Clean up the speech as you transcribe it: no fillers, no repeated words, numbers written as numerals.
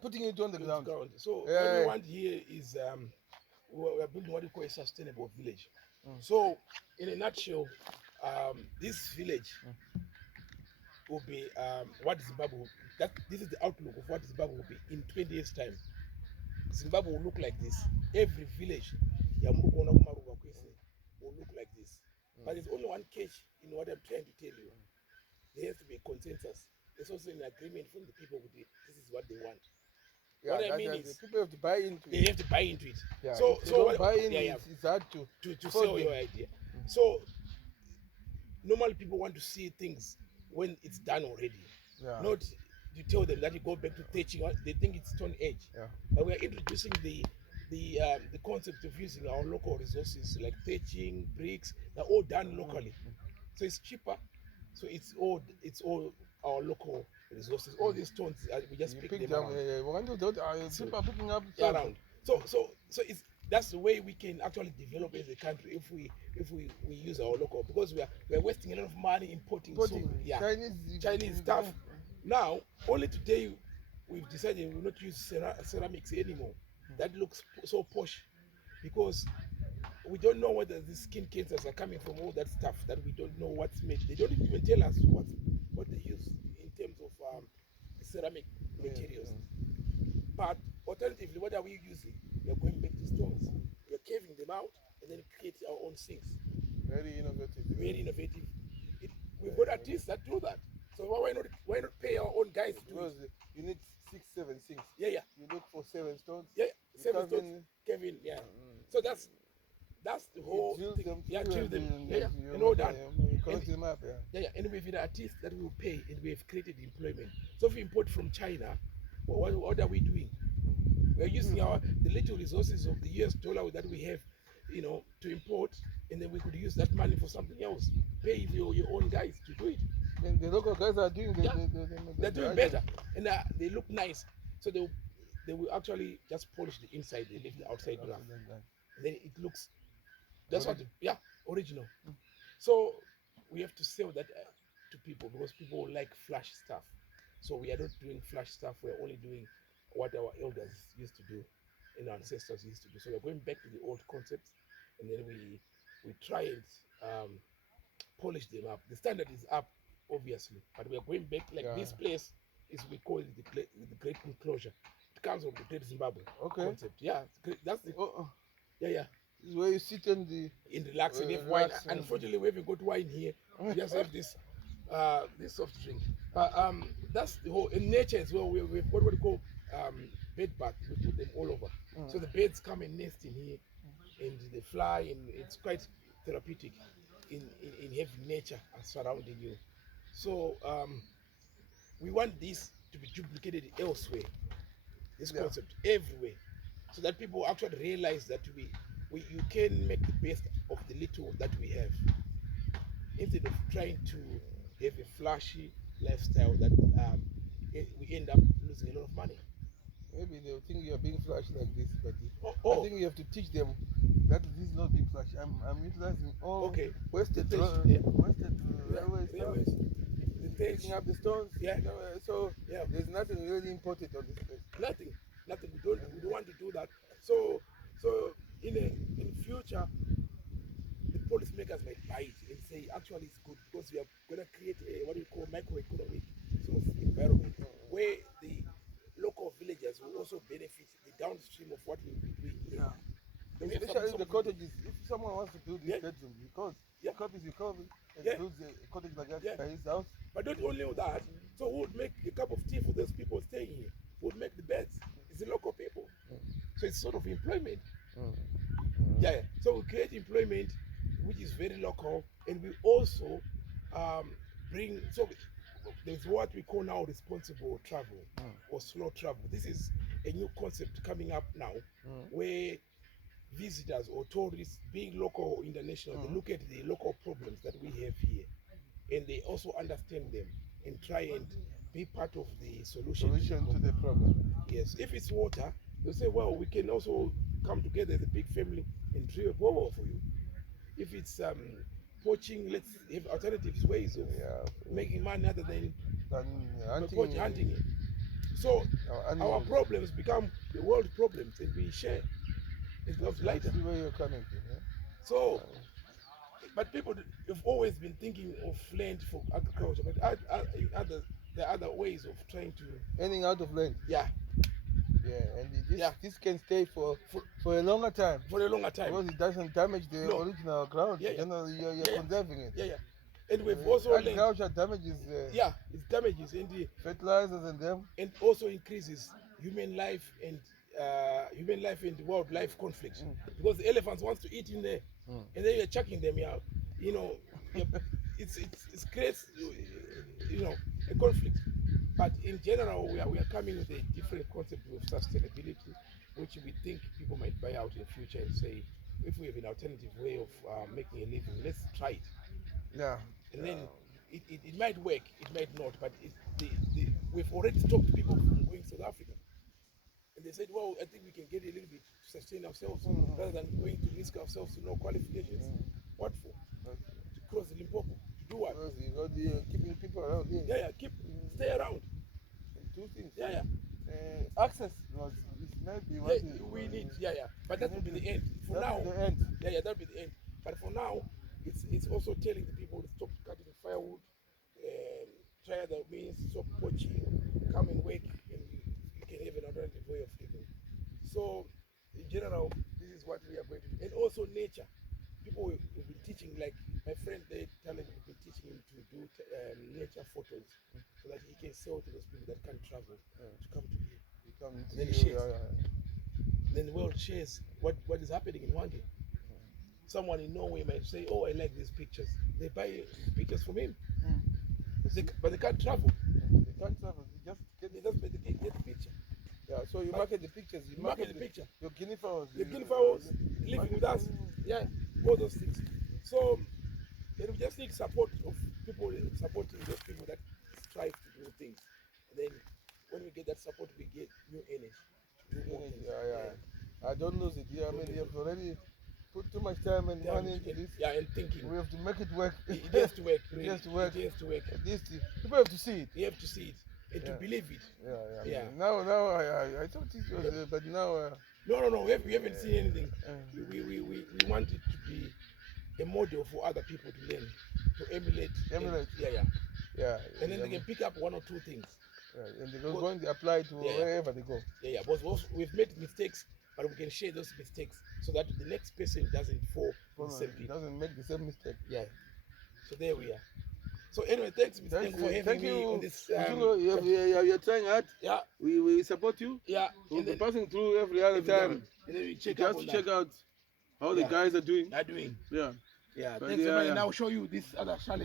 putting it on the ground. So what we want here is we're building what we call a sustainable village. So in a nutshell, this village will be what Zimbabwe will, that this is the outlook of what Zimbabwe will be in 20 years time. Zimbabwe will look like this. Every village will look like this. But there's only one catch in what I'm trying to tell you. There has to be a consensus. There's also an agreement from the people with it. This is what they want. Yeah, what I mean is people have to buy into it. They have to buy into it. Yeah, so don't buy in, it's hard to sell your idea. So normally people want to see things when it's done already. Yeah. Not you tell them that you go back to teaching. They think it's stone age. Yeah. But we are introducing the concept of using our local resources like thatching, bricks. They're all done locally, so it's cheaper. So it's all our local resources. All these stones we just pick them around. People are picking up around. So it's that's the way we can actually develop as a country if we use our local, because we are wasting a lot of money importing Chinese stuff. Now only today we've decided we will not use ceramics anymore. That looks so posh, because we don't know whether the skin cancers are coming from all that stuff that we don't know what's made. They don't even tell us what they use in terms of ceramic materials. But alternatively, what are we using? We are going back to stones. We are carving them out and then create our own sinks. Very innovative. Very innovative. We've got artists that do that. So why not pay our own guys to do it? You need 6, 7 sinks. Yeah. You look for 7 stones. Yeah, 7 stones. Kevin, yeah. So that's the whole thing. Drill them. And all done. Collect them up, and we've been artists that we will pay, and we have created employment. So if we import from China, what are we doing? We're using the little resources of the US dollar that we have, to import, and then we could use that money for something else. Pay your own guys to do it. And the local guys are doing they're doing better, and they look nice. So they will actually just polish the inside, they leave the outside rough. Then it looks original. So we have to sell that to people, because people like flash stuff. So we are not doing flash stuff. We're only doing what our elders used to do and our ancestors used to do. So we're going back to the old concepts, and then we try and polish them up. The standard is up, obviously, but we are going back. This place is, we call it the Great Enclosure. It comes from the Great Zimbabwe concept. Yeah, that's the This is where you sit in relax and have wine. Unfortunately, we haven't got wine here. We just have this soft drink. That's the whole. In nature as well, we've what we call bed bath. We put them all over. So the birds come and nest in here, and they fly, and it's quite therapeutic in having nature surrounding you. So we want this to be duplicated elsewhere. This concept everywhere, so that people actually realize that you can make the best of the little that we have, instead of trying to have a flashy lifestyle that we end up losing a lot of money. Maybe they'll think you're being flashy like this, but I think you have to teach them that this is not being flashy. I'm utilizing all wasted railways, taking up the stones. So there's nothing really important on this place. Nothing. We don't want to do that. So in future, the policymakers might buy it and say, actually it's good, because we are going to create what we call microeconomic sort of environment, where the local villagers will also benefit the downstream of what we'll be doing here. Especially the cottages. If someone wants to build this bedroom, because copies you copy and builds a cottage like that by his house. But not only that, so who would make a cup of tea for those people staying here? Who would make the beds? It's the local people. So it's sort of employment. So we create employment which is very local, and we also bring, so there's what we call now responsible travel or slow travel. This is a new concept coming up now, where visitors or tourists, being local or international, they look at the local problems that we have here, and they also understand them and try and be part of the solution to the problem. Yes, if it's water, they'll say, well, we can also come together as a big family and drill a borehole for you. If it's poaching, let's have alternative ways of making money other than hunting it. So our problems become the world problems, and we share. It becomes lighter. I see where you're coming from. Yeah? So, but people have always been thinking of land for agriculture, but there are other ways of trying to earning out of land. Yeah. Yeah, and this can stay for a longer time. For a longer time. Because it doesn't damage the original ground. Yeah, yeah. Generally, you're conserving it. Yeah, yeah. And we've also agriculture damages. It damages and fertilizers and them. And also increases human life and wildlife conflict. Because the elephants wants to eat in there, and then you're chucking them out. You know, it creates a conflict. But in general, we are coming with a different concept of sustainability, which we think people might buy out in the future and say, if we have an alternative way of making a living, let's try it. Yeah. And then it might work, it might not, but we've already talked to people from going to South Africa. And they said, well, I think we can get a little bit to sustain ourselves rather than going to risk ourselves to no qualifications. What for? To cross the Limpopo. To do what? Keeping people around here. Yeah, stay around. Two things. Yeah. Access is maybe what we need. But that will be the end. For now. The end. Yeah, that'll be the end. But for now, it's also telling the people to stop cutting firewood, try other means, stop poaching, come and work, and you can have an alternative way of living. So, in general, this is what we are going to do. And also nature. People will be teaching, like my friend there, Talent, will be teaching him to do nature photos so that he can sell to those people that can't travel to come to here. Then he shares. Then the world shares what is happening in Hwange. Someone in Norway might say, oh, I like these pictures. They buy pictures from him. But they can't travel. They can't travel. They just get the picture. Yeah, so you market the pictures. You market the picture. Your guinea fowls. Your guinea fowls living with us. Yeah, all those things. So then we just need support of people supporting those people that strive to do things. And then when we get that support, we get new energy. Yeah. I don't lose it. Yeah, I mean, you have already put too much time and money into this. Yeah, and thinking. We have to make it work. It has to work. It has to work. It has to work. At least people have to see it. You have to see it and to believe it. Yeah. Now I thought it was, but now. No. We haven't seen anything. We want it to be a model for other people to learn, to emulate. Yeah. And then they can pick up one or two things. And they're going to apply to wherever they go. Yeah. But we've made mistakes, but we can share those mistakes so that the next person doesn't fall in the same pit. Doesn't make the same mistake. Yeah. So there we are. So anyway, thanks for having me on this. You're trying hard. Yeah. We support you. Yeah. We'll be passing through every other time. And then we check out how the guys are doing. Yeah. Yeah. Thanks, everybody. And I'll show you this other challenge.